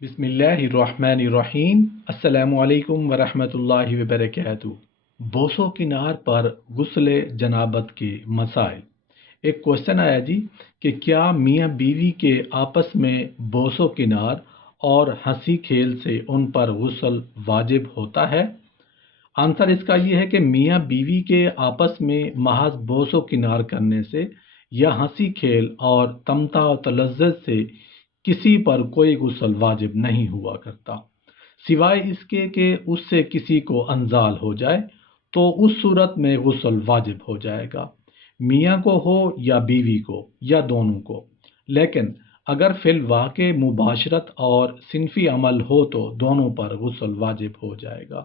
بسم اللہ الرحمن الرحیم۔ السلام علیکم ورحمۃ اللہ وبرکاتہ۔ بوسو کنار پر غسل جنابت کے مسائل۔ ایک کوشچن آیا جی کہ کیا میاں بیوی کے آپس میں بوسو کنار اور ہنسی کھیل سے ان پر غسل واجب ہوتا ہے؟ آنسر اس کا یہ ہے کہ میاں بیوی کے آپس میں محض بوسو کنار کرنے سے یا ہنسی کھیل اور تمتع و تلذذ سے کسی پر کوئی غسل واجب نہیں ہوا کرتا، سوائے اس کے کہ اس سے کسی کو انزال ہو جائے تو اس صورت میں غسل واجب ہو جائے گا، میاں کو ہو یا بیوی کو یا دونوں کو۔ لیکن اگر فی الواقع مباشرت اور صنفی عمل ہو تو دونوں پر غسل واجب ہو جائے گا،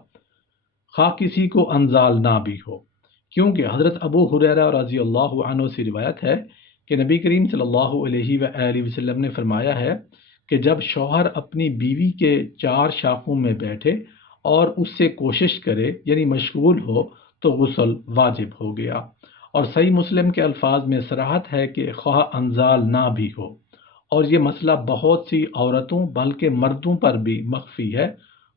خواہ کسی کو انزال نہ بھی ہو، کیونکہ حضرت ابو ہریرہ رضی اللہ عنہ سے روایت ہے کہ نبی کریم صلی اللہ علیہ وآلہ وسلم نے فرمایا ہے کہ جب شوہر اپنی بیوی کے چار شاخوں میں بیٹھے اور اس سے کوشش کرے یعنی مشغول ہو تو غسل واجب ہو گیا، اور صحیح مسلم کے الفاظ میں صراحت ہے کہ خواہ انزال نہ بھی ہو، اور یہ مسئلہ بہت سی عورتوں بلکہ مردوں پر بھی مخفی ہے۔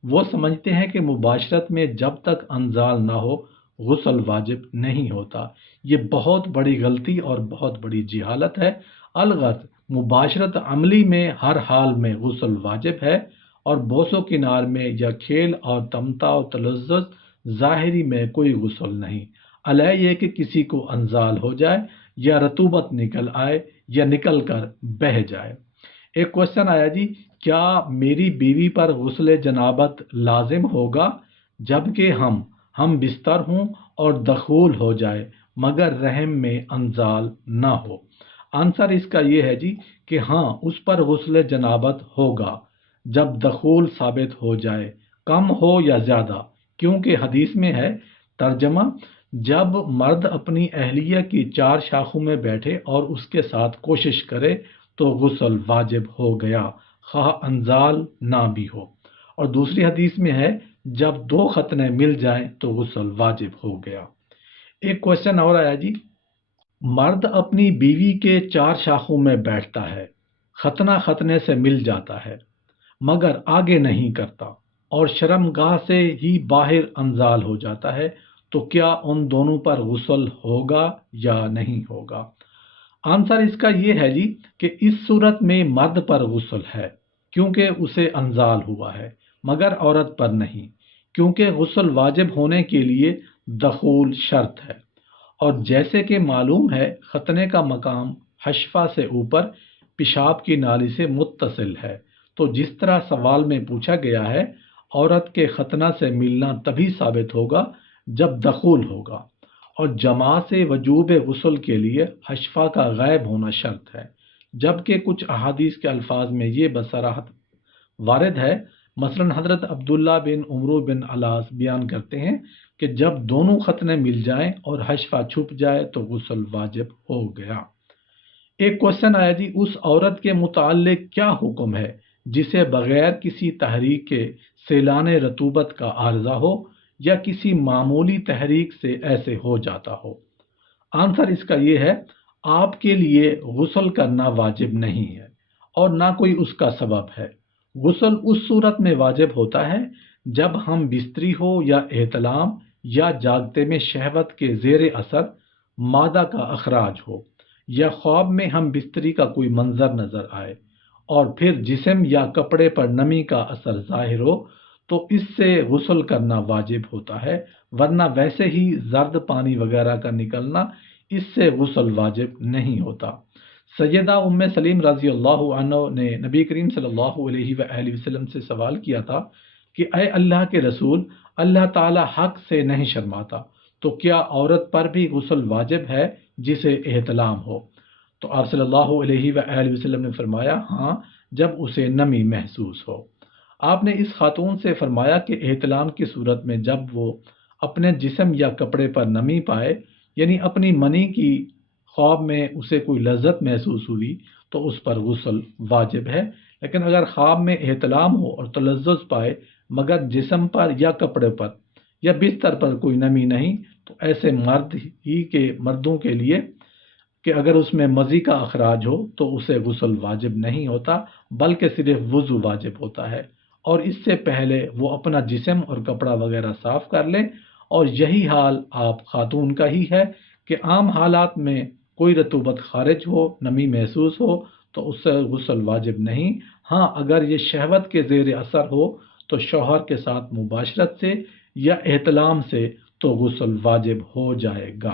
وہ سمجھتے ہیں کہ مباشرت میں جب تک انزال نہ ہو غسل واجب نہیں ہوتا۔ یہ بہت بڑی غلطی اور بہت بڑی جہالت ہے۔ الغرض مباشرت عملی میں ہر حال میں غسل واجب ہے، اور بوسو کنار میں یا کھیل اور تمتع و تلذذ ظاہری میں کوئی غسل نہیں، علیہ یہ کہ کسی کو انزال ہو جائے یا رطوبت نکل آئے یا نکل کر بہہ جائے۔ ایک کوشچن آیا جی، کیا میری بیوی پر غسل جنابت لازم ہوگا جبکہ ہم بستر ہوں اور دخول ہو جائے مگر رحم میں انزال نہ ہو؟ آنسر اس کا یہ ہے جی کہ ہاں، اس پر غسل جنابت ہوگا جب دخول ثابت ہو جائے، کم ہو یا زیادہ، کیونکہ حدیث میں ہے ترجمہ، جب مرد اپنی اہلیہ کی چار شاخوں میں بیٹھے اور اس کے ساتھ کوشش کرے تو غسل واجب ہو گیا، خواہ انزال نہ بھی ہو۔ اور دوسری حدیث میں ہے جب دو ختنے مل جائیں تو غسل واجب ہو گیا۔ ایک کوشچن اور آیا جی، مرد اپنی بیوی کے چار شاخوں میں بیٹھتا ہے، ختنہ ختنے سے مل جاتا ہے مگر آگے نہیں کرتا، اور شرمگاہ سے ہی باہر انزال ہو جاتا ہے، تو کیا ان دونوں پر غسل ہوگا یا نہیں ہوگا؟ آنسر اس کا یہ ہے جی کہ اس صورت میں مرد پر غسل ہے کیونکہ اسے انزال ہوا ہے، مگر عورت پر نہیں، کیونکہ غسل واجب ہونے کے لیے دخول شرط ہے، اور جیسے کہ معلوم ہے ختنے کا مقام حشفہ سے اوپر پیشاب کی نالی سے متصل ہے، تو جس طرح سوال میں پوچھا گیا ہے عورت کے ختنہ سے ملنا تبھی ثابت ہوگا جب دخول ہوگا، اور جماع سے وجوب غسل کے لیے حشفہ کا غائب ہونا شرط ہے، جبکہ کچھ احادیث کے الفاظ میں یہ بصراحت وارد ہے، مثلا حضرت عبداللہ بن عمرو بن علاس بیان کرتے ہیں کہ جب دونوں ختنے مل جائیں اور حشفہ چھپ جائے تو غسل واجب ہو گیا۔ ایک کوشچن آیا جی، اس عورت کے متعلق کیا حکم ہے جسے بغیر کسی تحریک کے سیلان رطوبت کا عارضہ ہو یا کسی معمولی تحریک سے ایسے ہو جاتا ہو؟ آنسر اس کا یہ ہے، آپ کے لیے غسل کرنا واجب نہیں ہے اور نہ کوئی اس کا سبب ہے۔ غسل اس صورت میں واجب ہوتا ہے جب ہم بستری ہو یا احتلام یا جاگتے میں شہوت کے زیر اثر مادہ کا اخراج ہو، یا خواب میں ہم بستری کا کوئی منظر نظر آئے اور پھر جسم یا کپڑے پر نمی کا اثر ظاہر ہو تو اس سے غسل کرنا واجب ہوتا ہے، ورنہ ویسے ہی زرد پانی وغیرہ کا نکلنا اس سے غسل واجب نہیں ہوتا۔ سیدہ ام سلیم رضی اللہ عنہ نے نبی کریم صلی اللہ علیہ وآلہ وسلم سے سوال کیا تھا کہ اے اللہ کے رسول، اللہ تعالی حق سے نہیں شرماتا، تو کیا عورت پر بھی غسل واجب ہے جسے احتلام ہو؟ تو آپ صلی اللہ علیہ وآلہ وسلم نے فرمایا ہاں، جب اسے نمی محسوس ہو۔ آپ نے اس خاتون سے فرمایا کہ احتلام کی صورت میں جب وہ اپنے جسم یا کپڑے پر نمی پائے، یعنی اپنی منی کی خواب میں اسے کوئی لذت محسوس ہوئی تو اس پر غسل واجب ہے، لیکن اگر خواب میں احتلام ہو اور تلذذ پائے مگر جسم پر یا کپڑے پر یا بستر پر کوئی نمی نہیں، تو ایسے مردوں کے لیے کہ اگر اس میں مزی کا اخراج ہو تو اسے غسل واجب نہیں ہوتا بلکہ صرف وضو واجب ہوتا ہے، اور اس سے پہلے وہ اپنا جسم اور کپڑا وغیرہ صاف کر لیں۔ اور یہی حال آپ خاتون کا ہی ہے کہ عام حالات میں کوئی رطوبت خارج ہو، نمی محسوس ہو تو اس سے غسل واجب نہیں۔ ہاں اگر یہ شہوت کے زیر اثر ہو تو شوہر کے ساتھ مباشرت سے یا احتلام سے تو غسل واجب ہو جائے گا۔